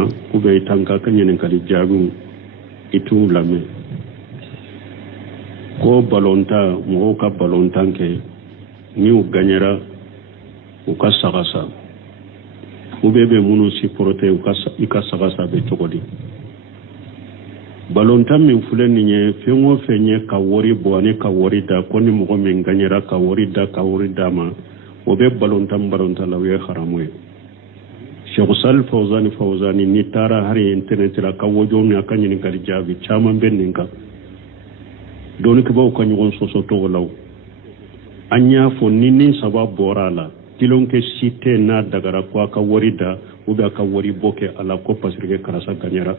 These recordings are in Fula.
kama kube itanka kanyen kali jabu itu lame ko balonta mo ka balontanke ni u ganyera u ka sagasa ubebe munu si porote u ka sagasa be tokodi balonta min fulen ni fengo fenye ka wori boane ka wori da koni mo min ganyera ka wori da ma obe balonta lawe haramu Sheikh Sal Fawzani ni tara hari internet la ka wojo ni akanya ni kali jabi chama benninka doni ke baw kanyu on soso to law anya fo nini sabab borala tilon ke site na dagara ko ka worida uda ka wori boke ala ko pasirge karasa ganyara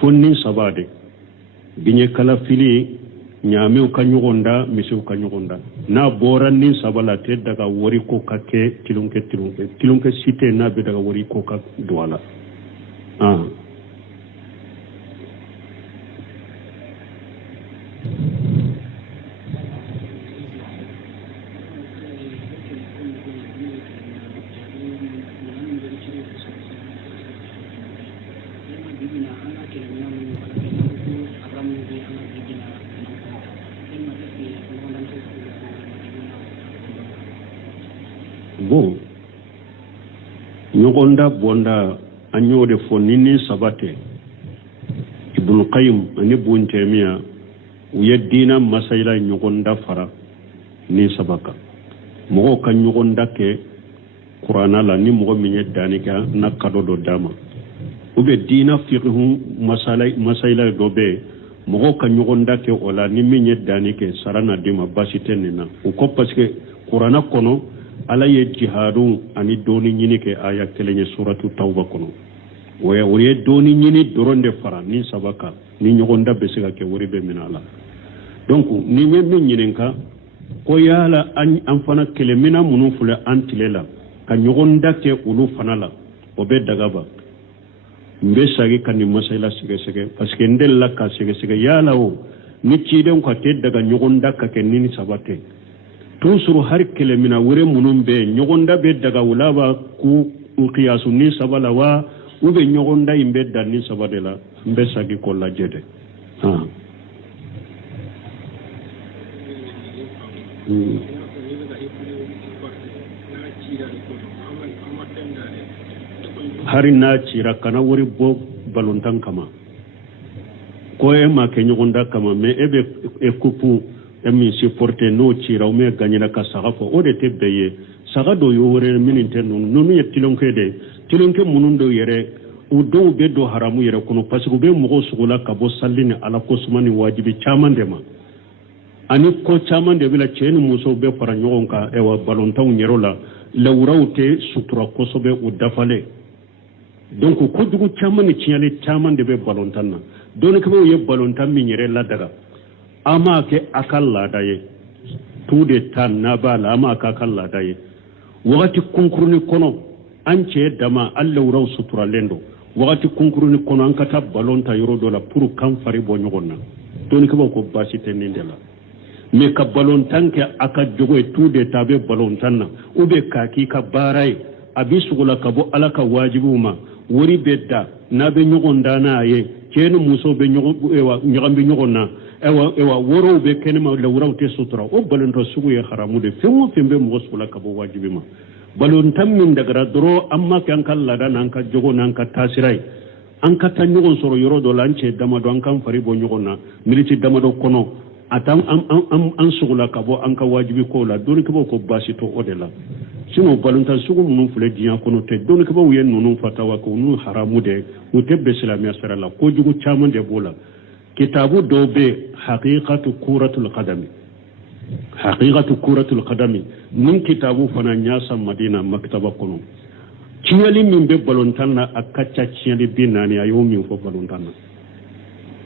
fo nin sabade binye kala fili nyame kanyu gonda misu kanyu gonda na boran nin sabala te daga wori ko kake tilon ke site na be daga wori ko ka duala bon nyogonda bonda anyode fo nini sabate ibn qayyim ani bun temiya uyeddina masaila nyogonda fara ni sabaka mo ka nyogonda ke qur'ana la ni mo mi danika nakado do dama ube dina fiqhu masaila dobe mo ka nyogonda ke ola ni mi danike sarana dima basitenina ko parce que qur'ana kono ala ye jihadu ani doni nyini ke aya kelenye suratu tauba kono we doni nyini doronde fara ni sabaka ni nyogonda besega ke wori be minala donc ni nyemme nyinenka ko yala an fana kelemina munu fule antilela ka nyogonda ke ulu fana la obe dagaba mbe sagi kan ni masaila sege parce que ndella ka sege yala o ni ciden ko te daga nyogonda ka ke ni sabate tusuru har kelemina wure munum be nyogonda be daga wulaba ku qiyasu ni sabala wa ube nyogonda imbe dani sabadela mbe sagi ko la jede hari na cira kana wuri bo balontan kama ko e ma ke nyogonda kama me ebe ekupu emi supporter no cira o me ganyina ka sagafo o de tebeye sagado yo wore mininte nonu tilonke munundo yere u do be do haramu yere kono parce que be mo sugula ka bo sallini ala ko sumani wajibi chamande ma ani ko chamande bila cheni muso be para nyogonka e wa balontan yerola lawrawte sutura ko sobe u dafale donc ko dugu chamani chiale chamande be balontan na don ko ye balontan mi yere la daga ama ke akalla daye tude tan na bala ama ka akalla daye wakati kunkuruni kono ance dama Allah raw sutura lendo wakati kunkuruni kono an kata balonta yoro dola pour kan fari bo nyogonna don ko ko basi tenindela me ka balontan ke aka jogo tude tabe balontan na ube kaki ka barai abisugula ka bo alaka wajibuma wori bedda na be nyogonda na ye kenu muso be nyogambe nyogonna ewa woro be kenema lawraw te sutura o balonto sugu ye haramu de femo fembe mo sugula ka bo wajibima balontan min daga doro amma kan kala da nan ka jogo nan ka tasirai an ka tan nyogon soro yoro do lance dama do an kan fari bo nyogonna militi dama do kono atan an sugula ka bo an ka wajibi ko la dori ko ko basito odela sino balontan sugu mun fule diyan kono te doni ko yen nonu fatawa ko nu haramu de o tebbe islamiyya sarala ko jugu chaman de bola kitabu dobe haqiqatu kuratul qadami nin kitabu fana nyasa madina maktaba kono ciyali min be balontan na akacca ciyali binani ayo min fo balontan na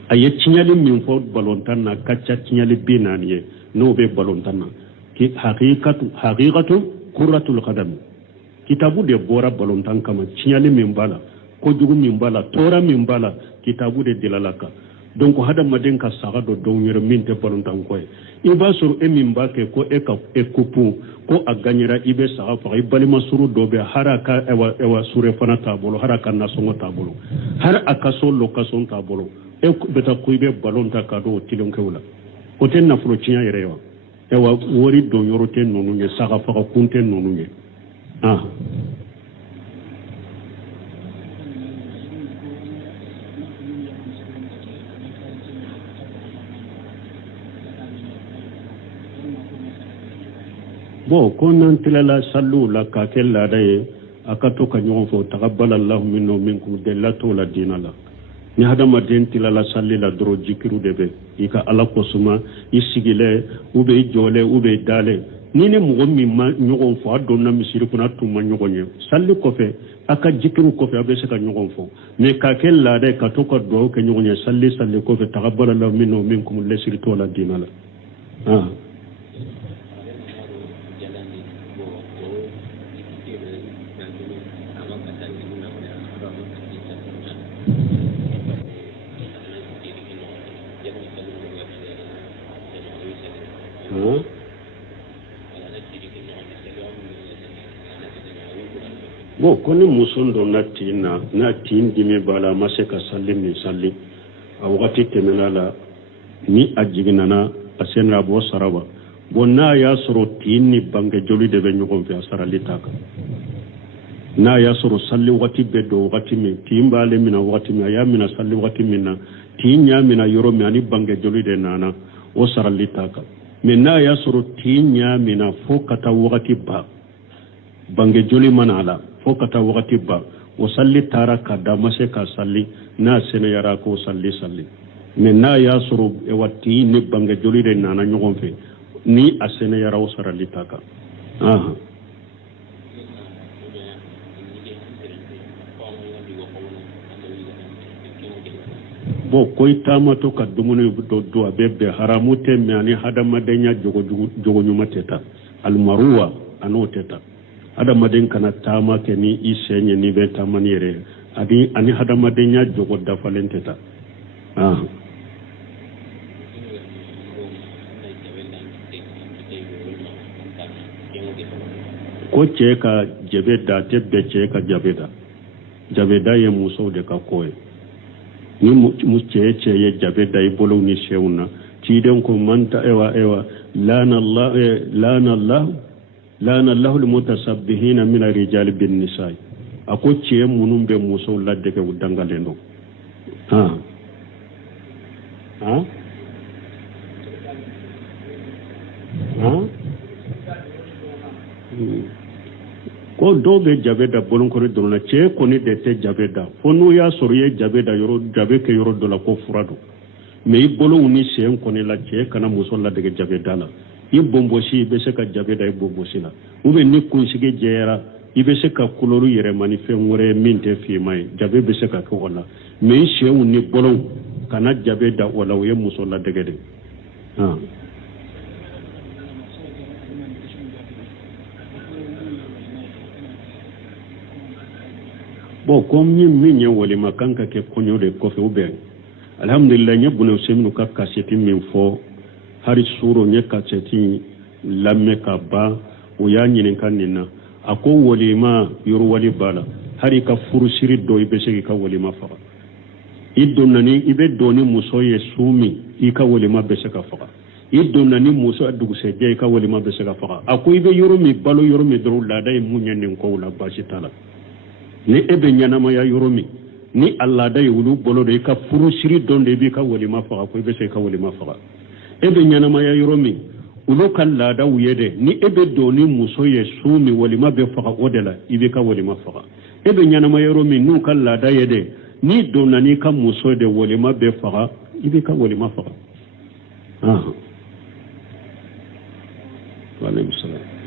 aye ciyali min fo balontan na akacca ciyali binani no be balontan na ki haqiqatu kuratul qadami kitabu de bora balontan kama ciyali min bala ko jugu min bala tora min bala kitabu de dilalaka donc hada maden ka saga do don yero minte balontan koy iba sur emin bake ko ekupu ko aganyira ibe saga fa ibalima suru do be haraka ewa sure fana tabolo haraka nasongo tabolo har akaso lokason tabolo beta ko ibe balonta kado tilon kewla o ten na fulo cinya yerewa ewa wori do yoro ten nonu nye saga fa kunte nonu nye bon ko nan tilala sallu la ka kella daye akato ka nyon fo taqabbalallahu minna minkum dellatu la dinala ni hadama den tilala salli la dro jikiru debe ika ala ko suma isigile ube jole ube dale ni ne mo mi ma nyon fo adonna misiri kuna tuma nyogonye salli ko fe aka jikiru ko fe abese ka nyon fo me ka kella daye ka to ko do ke nyogonye salli ko fe taqabbalallahu minna minkum lesirtu la dinala bon koni musondo na tin dimi bala maseka sallim a wakati temelala ni ajiginana asena bo saraba bonna ya soro tin ni bange joli de be nyugo fi asarali taka na ya soro salli wakati bedo wakati mi timbale mina wakati mi ya mina salli wakati mina tinya mina yoro mi ani bange joli de nana o sarali taka mena ya soro tinya mina fo kata wakati ba bange joli manala fo kata wakati ba o salli tara kada maseka salli na sene yara ko salli mena ya soro e wati ni bange joli de nana nyugo fi ni asene yara o sarali taka bo koy tamato ka dumuni do abebe haramute me ani hadama denya jogo nyuma teta almaruwa ano teta hadama den kana tama ke ni isenye ni be tamaniere ani hadama denya jogo da falenteta ko cheka jebeda tebbe cheka jabeda ye muso de ka koy ni mu cece ye jabeda i bolo ni shewna ci den ko manta ewa lana Allah al mutasabbihin min ar-rijal bin nisa ako ce munum be muso ladde ke udangale no ko dobe jabeda bolon ko do na ce ko ni de te jabeda fonu ya soriye jabeda yoro jabe ke yoro do la ko furado me i bolon ni sen ko ni la ce kana muso la de jabeda la i bombosi be se ka jabeda i bombosi la ube ni ko sige jera i be se ka kuloru yere mani fe ngore minte fi mai jabe be se ka ko wala me i se ni bolon kana jabeda wala ye muso la de de bon comme min ye wali makanka ke konyo de ko fe ube alhamdulillah nye bunu semnu ka kaseti min fo hari suro nye kaseti lamme ka ba o ya nyinin kan ninna ako wali ma yoro wali bala hari ka furusiri do ibe segi ka wali ma fa idonnani ibe doni muso ye sumi i ka wali ma be se ka fa idonnani muso adugu se je ka wali ma be se ka fa ako ibe yoro mi balo yoro mi dro la dai munyen ko la bashi tala ni ebe nyanama ya yoromi ni Allah da yulu bolo de ka furu shiri donde bi ka wali ma faga ko be se ka wali ma faga ebe nyanama ya yoromi ulo kan la da wuyede ni ebe doni muso ye sumi wali ma be faga odela ibe ka wali ma faga ebe nyanama ya yoromi nu kan la da yede ni donani ka muso de wali ma be faga ibe ka wali ma faga wa alaykum salam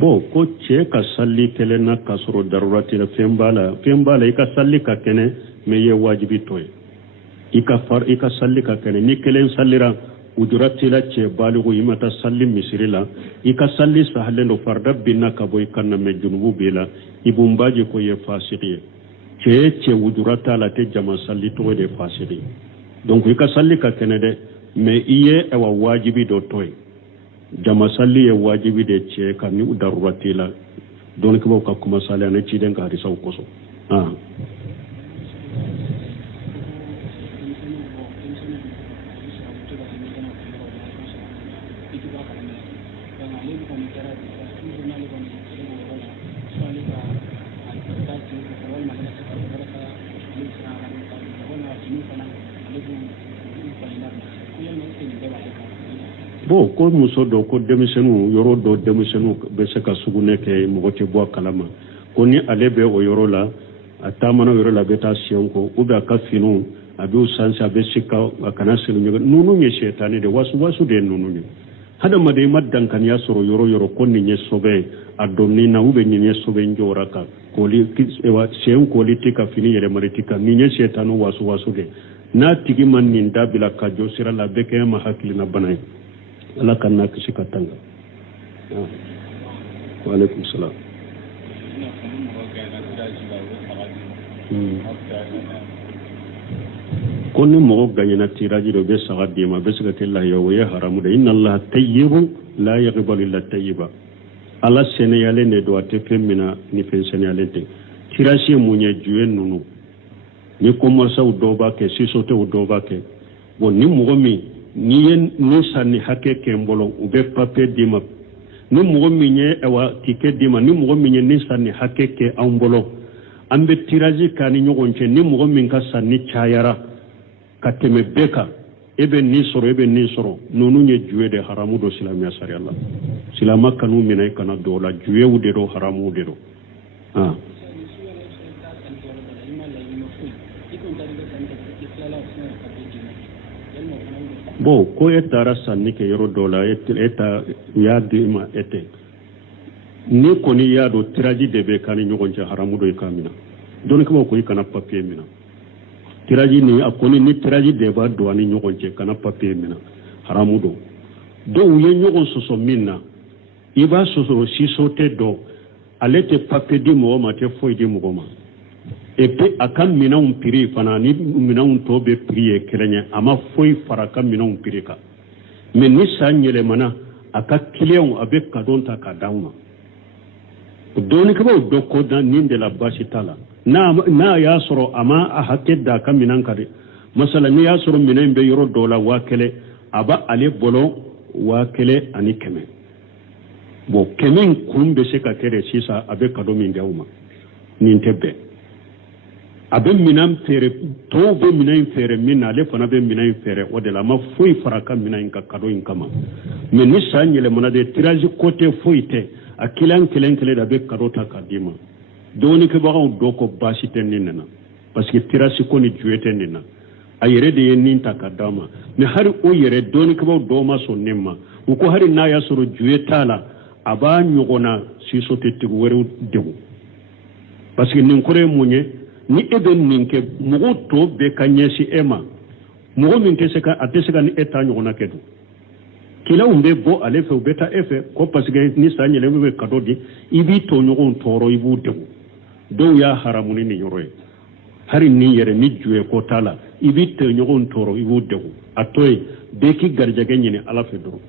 bo ko ce ka salli kele na kasoro darurati la fembala ika salli ka kene me ye wajibi toy ika salli ka kene ni kele sallira ujuratila ce baligu imata salli misirila ika salli sahlen do farda binna kabo ikanna me junubu bela ibumbaji ko ye fasiki ce ujurata la te jama salli to de fasiki donc ika salli ka kenede me iye ewa wajibi do toy jama salli ye wajibi de ce kami udaruratila donc bo ka kuma sala na ci den ka hadisa ko so bo ko muso do ko demisenu yoro do demisenu be se ka sugune ke mo te bo kalama ko ni alebe o yoro la atamana yoro la beta sionko uba ka finu abu sansa be sika akana selu nunu nye shetani de wasu de nunu ni hada made maddan kan ya soro yoro ko ni nye sobe adonni na ube ni nye sobe njora ka ko li ewa sen ko li tika fini yere maritika ni nye shetanu wasu de na tigi man ni ndabila ka josira la beke ma hakili na banai Allah kanna kishi katanga wa alaikum salam konni mo ganyana tiraji do be sagadi ma be sagati Allah ya haramu de inna Allah tayyibun la yaqbalu illa tayyiba ala seneyale ne do ate femina ni fen seneyale te tirashi munye juwe nunu ni komorsa u doba ke sisote u doba ke bon ni mogomi ni sanni hake kembolo ube pape dima ni mogomi nye ewa tike dima ni mogomi nye ni sanni hake ke ambolo ambe tiraji kani nyogonche ni mogomi ka sanni chayara kateme beka ebe ni soro nonu nye juwe de haramu do silamia sari Allah silama kanu mina kana dola juwe u de do haramu de do bo ko etara sanni ke yoro dola eta ya dima ete ni koni ya do tiraji de be kani nyogonche haramu do ikamina don ko ko ikana papier mina tiraji ni akoni ni tiraji de ba do ani nyogonche kana papier mina haramu do uye nyogon soso minna iba soso sisote do alete papier di mo ma te foi di mo ma epe akan mina piri fana ni mina tobe priye kelenya ama foi faraka mina piri ka men ni sanyele mana aka klion abe kadonta ka dauma doni ko do ko dan ninde la basitala na ya soro ama a hakeda ka minan kare masala ni ya soro minan be yoro dola wakele aba ale bolo wakele ani keme bo kemen kumbe se ka kere sisa abe kadomi ndauma nintebe abe minan fere to be minan fere mina le fana be minan fere o de la ma foi faraka minan ka kado in kama me ni sanyele mona de tiraji côté foite akilan kele da be kado ta kadima doni ke ba do ko basite ninna parce que tirasi ko ni juete ninna ayere de yin ta kadama me har o yere doni ke ba do ma so nemma ko hari na ya soro juetala aba nyogona si so te tigu weru debu parce que nin kore munye ni eben ninke mugo to be kanyesi ema mugo min teseka ateseka ni eta nyona kedu kila umbe bo alefe ubeta efe ko pasige ni sanyele be kadodi ibi to nyogon toro ibu debu do ya haramuni ni yoroy hari ni yere ni juwe ko tala ibi to nyogon toro ibu debu atoy be ki garjage nyini ala fe duro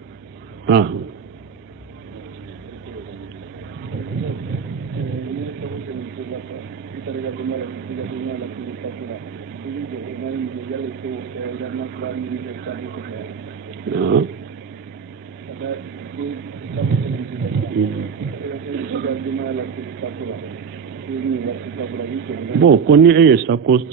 bo koni eye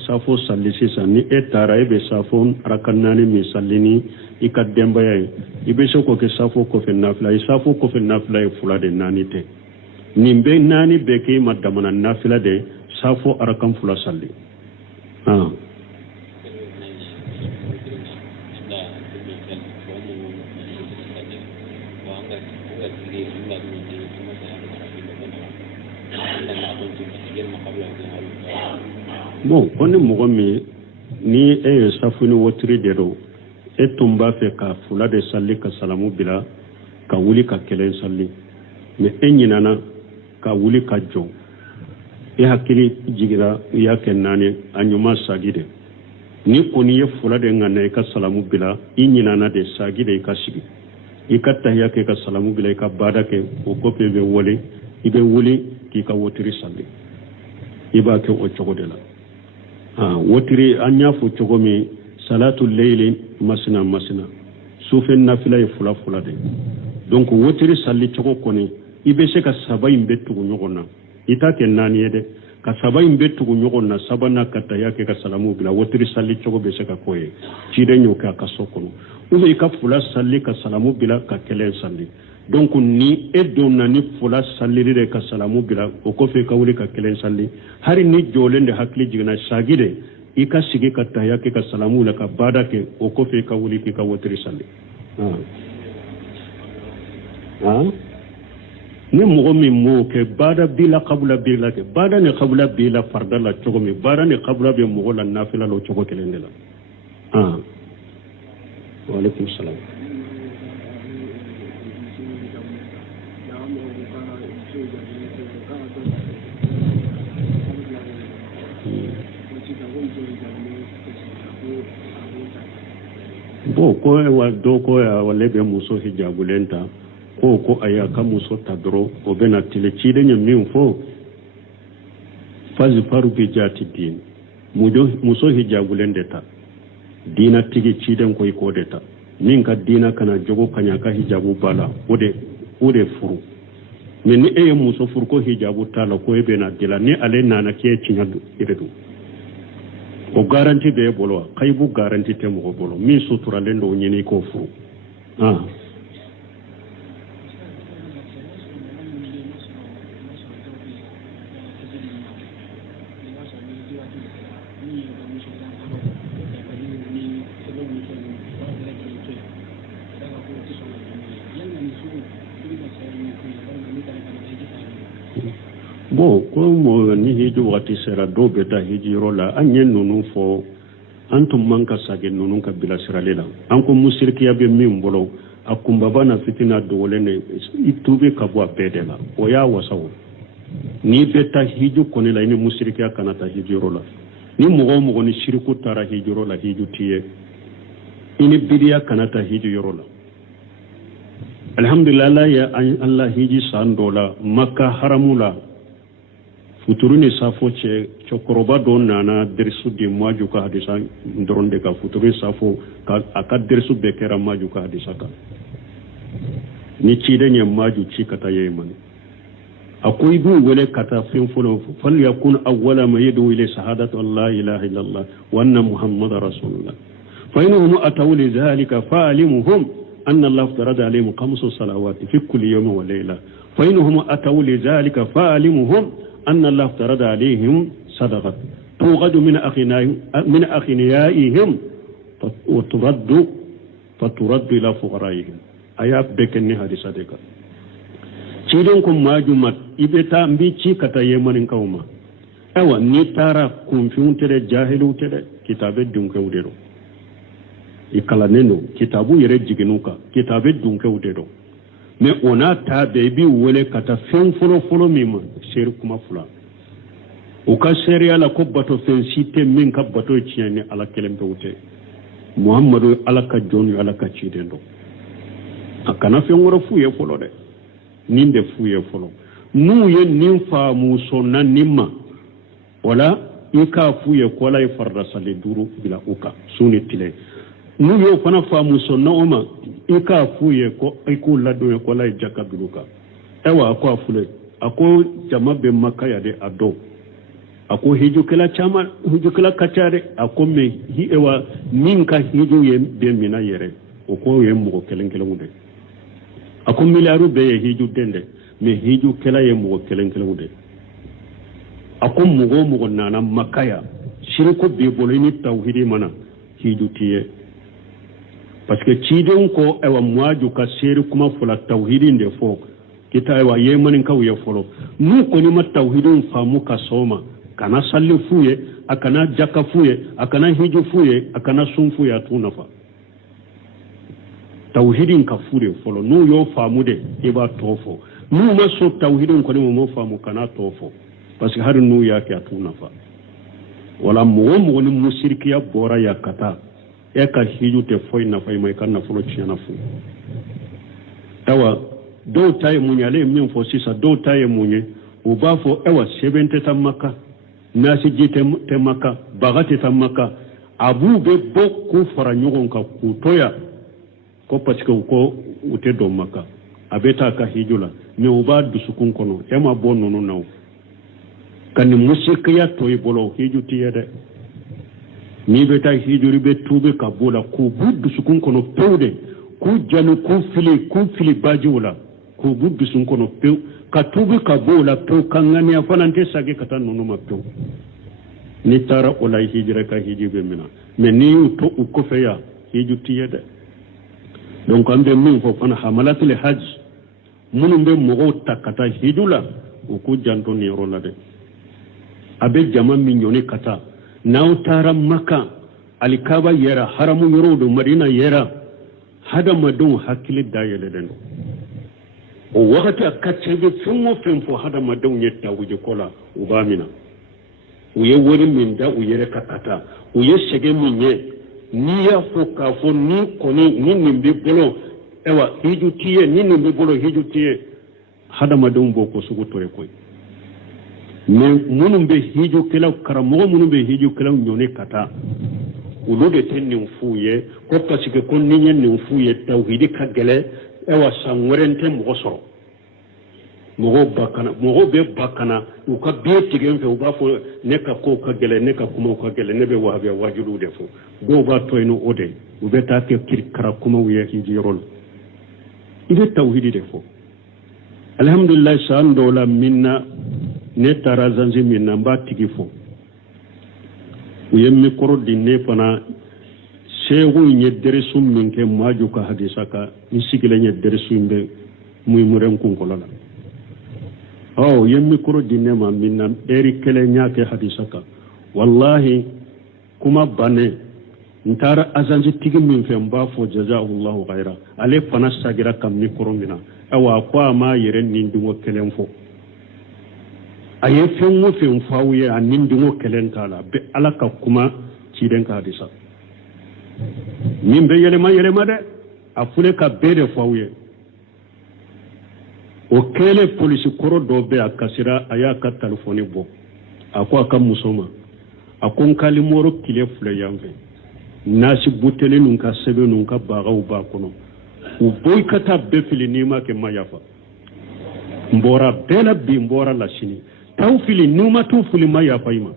safo salisi sani etara ebe safo rakanani mi salini ikademba yayi ibe soko ke safo ko fe nafila safo ko fe nafila fula de nanite nimbe nani beke madamana nafila de safo arakan fula salli bon koni mogo mi ni safuni wotiri de do e tun b'a fɛ ka fula de salli ka salamu bila ka wuli ka kelen salli mais e ɲinana ka wuli ka jɔ e hakili jigira i y'a kɛ naani a ɲuman sagi de ni kɔni ye fula de ŋana i ka salamu bila i ɲinana de sagi de i ka sigi i ka tahiya kɛ ka salamu bila i ka baada kɛ o kɔfɛ i bɛ wuli k'i ka wotiri salli i b'a kɛ o cogo de la wotiri an y'a fɔ cogo min salatu leyli masina sufe nafila ye fula de donc wotiri salli cogo kɔni i bɛ se ka saba in bɛ tugu ɲɔgɔn na i t'a kɛ naani ye dɛ ka saba in bɛ tugu ɲɔgɔn na sabanan ka tahiya kɛ ka salamu bila wotiri salli cogo bɛ se ka k'o ye ciden y'o kɛ a ka so kɔnɔ ou bien i ka fula salli ka salamu bila ka kelen salli donc ni e donna ni fula sallili de ka salamu bila o kɔfɛ i ka wuli ka kelen salli hari ni jɔlen de hakili jiginna sagi de i ka sigi ka tahiya kɛ ka salamu la ka baada kɛ o kɔfɛ i ka wuli k'i ka wotiri salli ni mɔgɔ min m'o kɛ baada b'i la kabula b'i la kɛ baada ni kabula b'i la farda la cogo min baada ni kabula bɛ mɔgɔ la nafila la o cogo kelen de la waalaikum salam bo ko wa do ko ya wale be muso hijabulenta ko aya ka muso tadro o bena tile cide nyam min fo fazi faru bi jati din muso hijabulendeta dina tigi ciden ko iko deta min ka dina kana jogo kanya ka hijabu bala ode furu mais ni e muso furu ko hijabu tala ko e bena dila ni ale nana ke cinyadu iredu o garanti be bolo kaybu garanti te mo bolo mi sutura lendo nyini ko furu bon comme ni hiju wati sera do beta hijiro la anye nunu fo antum manka sage nunu ka bila siralela anko musirkiya be min bolo akumba bana fitina do wolene itube kabwa bedela o ya wasawo ni beta hiju konela ni musirkiya kanata hijiro la ni mogo ni shirku tara hijiro la hiju tiye ini bidiya kanata hijiro la alhamdulillah ya Allah hiji sandola makka haramula futuruni safo ce chokoroba don nana dersu di maju ka hadisa ndronde ka futuri safo ka aka dersu bekera maju ka hadisa ka ni cide nya maju ci kata yeman akoy bu wele kata fin fulo fal yakun awwala ma yadu ila shahadatu la ilaha illa allah wa anna muhammadar rasulullah fa inhum ataw li dhalika fa'alimuhum anna allah farada alayhim khamsu salawati fi kulli yawmin wa layla fa inhum ataw li dhalika fa'alimuhum أن الله افترض عليهم صدقة توغد من أغنيائهم فترد إلى فقرائهم أياب بكني هذه صدقة تيدنكم ما جمت إبتا مبيتي كتا يمن كوما أوا نتارا كنفيون ترى جاهلو ترى كتابة دونك وديرو إكالا نينو كتابو يرى جيجنوكا كتابة دونك وديرو mais on a ta baby wele kata fen folo mima ser kuma fula o ka seria la ko bato fen site min ka bato ciani ala kelembe wote muhammadu ala ka jonu ala ka cidendo akana fen woro fuye folo de ninde fuye folo nu ye nin fa muso na nimma wala ika fuye ko la farda sale duru bila uka suni tile nu yo fana fa muso na oma ika fuye ko iku lado ko la jaka biluka ewa ko afule ako jama be makaya de ado ako hiju kala kachare ako me hi ewa minka hiju ye be mina yere o ko ye mo kelen wude ako milaru be hiju dende me hiju kala ye mo kelen wude ako mugo nana makaya shirku be bolini tauhidi mana hiju tiye parce que ciden ko ewa mwaju ka seri kuma fula tauhidin de fo kita ewa yemanin ka uye folo nu ko ni ma tauhidin famu ka soma kana salli fuye akana jaka fuye akana hiju fuye akana sun fuye atuna fa tawhidin ka fure folo nu yo famude e ba tofo nu ma so tawhidin ko ni mo famu kana tofo parce que har nu ya ke atuna fa wala mo ni musirkiya bora ya kata e ka hiju te foi na fay mai kan na folo chiana fu tawa do tay munyale min fo sisa do tay munye o ba fo ewa 70 tamaka nasi jite te maka bagati tamaka abu be bokku fara nyogon ka kutoya ko parce que ko ute do maka abeta ka hijula me o ba dusukun kono e ma bonno no naw kan musikiya to e bolo hijuti yede ni beta hijuri be tube ka bola ko buddu sukun kono pewde ku janu ku fili bajula ko buddu sun kono pew ka tube ka bola pew kangani afanante sage katan no ma pew ni tara ola hijira ka hijibe mina me ni to ko feya hijuti yede donc ambe min fo fana hamalatul hajj munum be mogo takata hijula ko janto ni rola de abe jama minyoni kata naw tara maka alikaba yera haramu yorodo madina yera hada madon hakili dayele den o wakati akachebe fenfo hada madon yetta wuje kola ubamina uye wori minda uyere kakata uye shege minye niya foka fo ni koni ni nimbe bolo ewa hiju tiye ni nimbe bolo hiju tiye hada madon boko suguto e koy mais munum be hiju kelaw karamo munum be hiju kelaw nyone kata ulude tenni fuye ko parce que kon ni nyen fuye tawhidi ka gele ewa sangorente mo soro mo be bakana u ka be tigen fe u ba fo ne ka ko ka gele ne ka kuma ka gele ne be wahabe wajulu de fo go ba toyno ode u be ta ke kira kuma wiye hiji rol ide tawhidi de fo alhamdulillah sandola minna ne tara zanzi minna mba tigi fo uyemmi koro dinne fana segu nye deresu minke maju ka hadisa ka isigile nye deresu imbe muy muren kunkola oh yemmi koro dinne ma minna eri kele nyake hadisa ka wallahi kuma bane ntara azanji tigi min fe mba fo jazaahullahu khaira ale fana sagira kam mi koro mina awa kwa ma yere nindungo kelen fo aye fenwo fen fawuye a nindingo kelen kala be alaka kuma ciden ka hadisa min be yelema de a fule ka bede fawuye o kele polisi koro do be a kasira aya ka telefoni bo ako aka musoma akon kali moro kile fule yamfe nasi butele nun ka sebe nun ka bagaw ba kono u boy kata be fili nima ke mayafa mbora bela bi mbora la shini tawfili numa tufuli maya paima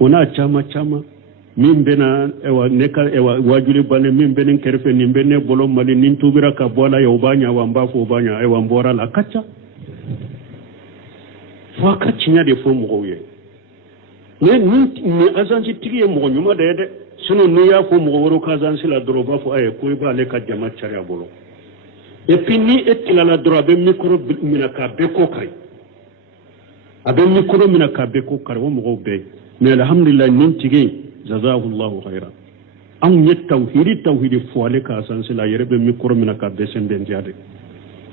ona chama min bena ewa neka ewa wajuli bane min benen kerfe ni benne bolo mali nin tubira ka bola ya ubanya wa mbafo ubanya ewa mbora la kacha fa kachinya de fo mo ye ni azanji tigi mo nyuma de sino ni ya fo mo woro ka zansi la droba fo ay ko ba le ka jama charia bolo et puis ni etila la droba micro minaka be ko kai aben mikoro mina ka be ko karwo mo be mais alhamdulillah nin tige jazaahullahu khaira am yet tawhidi fo ka san sila yere be mikoro mina ka be sen den jade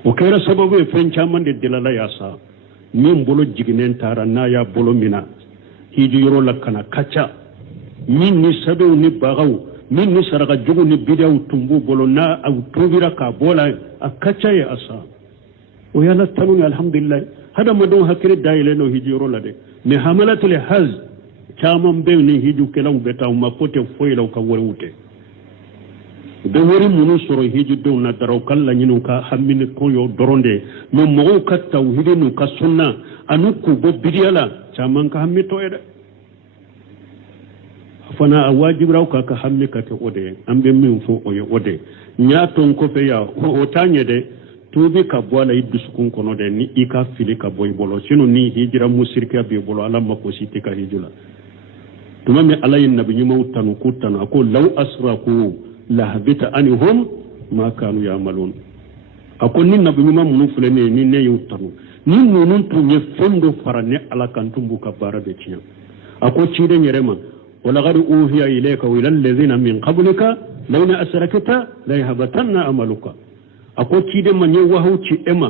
o kayra sababu e fen chamande dilala ya sa min bolo jiginen tara na ya bolo mina hiji yoro la kana kacha min ni sabe ni bagaw min ni saraka jugu ni bidaw tumbu bolo na au tubira ka bola akacha ya asa o yala tanuni alhamdulillah hada madon hakire dayile no hijiro la de me hamalatul haz chamam be ni hiju kelaw beta ma pote foylaw ka worwute de wori munu soro hiju do na daraw kala nyinu ka hammine ko yo doronde no mo ka tawhidinu ka sunna anu ko bo bidiyala chamam ka hammi to ede fana wajib raw ka hammi ka to ode ambe min fo o yo ode nyaton ko fe ya o tanye de tubi ka bola idusukun kono de ni ika fili ka boy bolo sino ni hijira musirka be bolo ala mako siti ka hijula tumame alayin nabi nyuma utanu kutanu ako law asraku la habita anhum ma kanu ya'malun ako ni nabi nyuma munu fulene ni ne yutanu ni nunun tunye fondo farane ala kantumbu ka bara be tiya ako chide nyerema ولقد أوحي إليك وإلى الذين من قبلك لئن أشركت ليحبطن عملك أقول تيد من يوهو تي إما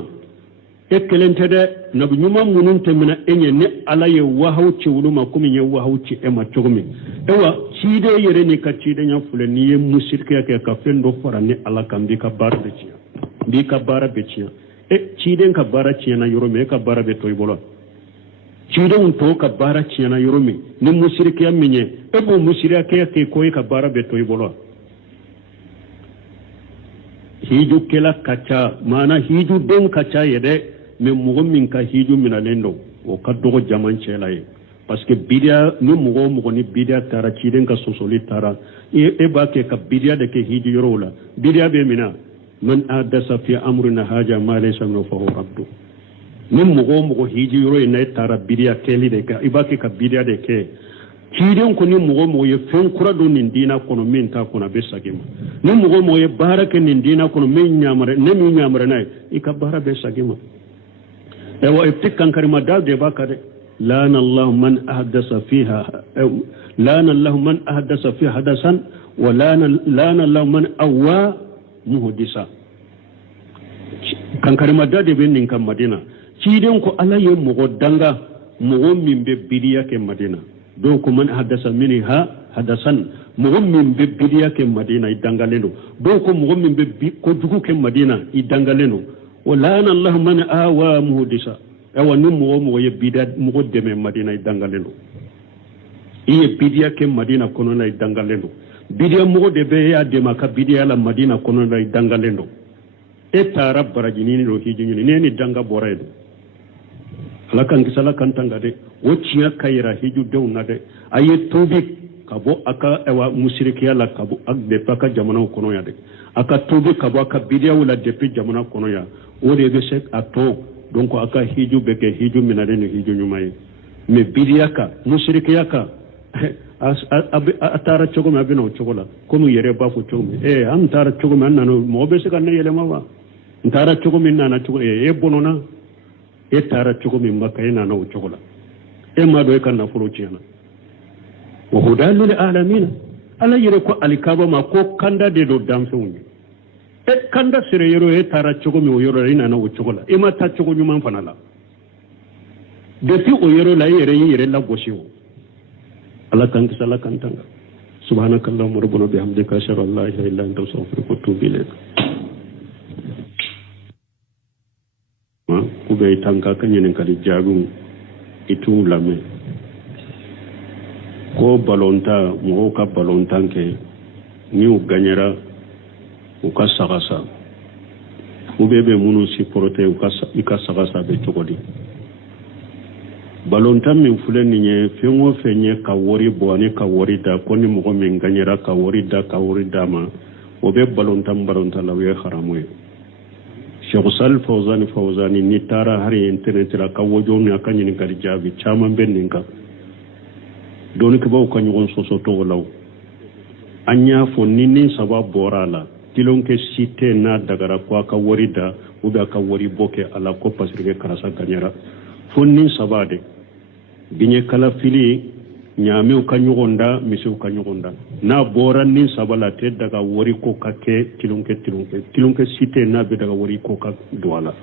إكلن تدا نبنيما منون تمنا إني ني على يوهو تي ولما كم يوهو تي إما تغمي إوا تيد يرني كتيد يفلني مسيركيا كفين دفرني على كم بيك بار بيتيا بيك بار بيتيا تيد كبار تيانا يرومي كبار بيتوي بولا تيدون تو كبار تيانا يرومي نمسيركيا مني ebo musiriya ke koy ka bara be toy bolo hiju kela kacha mana hiju den kacha yede me mugo min ka hiju mina lendo o ka dogo jaman chelaye parce que bidia ni mugo ni bidia tara chiden ka sosoli tara e ba ke ka bidia de ke hiju yorola bidia be mina man adasa fi amrina haja ma laysa min fa huwa rabbu ni mugo hiju yoro ina tara bidia keli de ka ibake ka bidia de ke kiiden ko ni mugo ye fen kura do nin dina kono min ta kono be sagima ni mugo ye baraka nin dina kono min nyamare ne min nyamare nay ika bara be sagima e wa iftikan karima dal de bakade lana allah man ahdasa fiha lana allah man ahdasa fiha hadasan wa lana allah man awwa muhdisa kan karima dal de bin kan madina kiiden ko ala ye mugo danga mugo min be bidiya ke madina donc man hadasa minha hadasan mu'min be bidiya ke madina idangaleno donc mu'min be ko dugu ke madina idangaleno wala ana allah man awa muhdisa awa ni mo ye bidat mo deme madina idangaleno iye bidiya ke madina kono na idangaleno bidiya mo de be ya de maka bidiya la madina kono na idangaleno e tarab barajini ro hijuni ne ni danga boredo alakan kisala kantanga de wociya kayira hiju dewna de aye tobi kabo aka ewa musirikiya la kabo agde paka jamana kono ya de aka tobi kabo aka bidiya wala depi jamana kono ya ode be sek ato donc aka hiju beke hiju minade ni hiju nyumaye me bidiya ka musirikiya ka atara chogo me abino chogola kono yere bafu chogo am tara chogo me nanu mo be seka ne yele mawa ntara chogo me nana chogo e bonona e tara chogo min makka yana na uchogola e ma do e kan na furo ciana wa hudal lil alamin ala yere ko alikaba ma ko kanda de do damfe woni e kanda sire yero e tara chogo mi o yero ina na uchogola e ma ta chogo nyuma fanala depuis o yero la yere la gosiwo ala kan sala kan tanga subhanakallahumma rabbana bihamdika ashhadu an la ilaha illa anta astaghfiruka wa atubu ilayk kube tanka kanyen kali jagu itu lame ko balonta mo ka balontanke ni u ganyara u ka sagasa kube be munu si prote u ka sagasa be tokodi balonta min fulen ni fengo fenye ka wori boani ka wori da ko ni mo min ganyara ka wori da ma obe balonta lawe haramu Cheikh Sal Fawzani ni tara hari internet la ka wojo mi akanyi ni kali jabi chama benninka doni ke baw kanyu on soso to law anya fo nini sabab borala tilonke site na dagara kwa ka worida uba ka wori boke ala ko pasirge karasa kanyara fo nin sabade binye kala fili nyame kanyu gonda misi kanyu gonda na bora nin sabala te daga wori ko kake tilonke site na be daga wori ko ka douala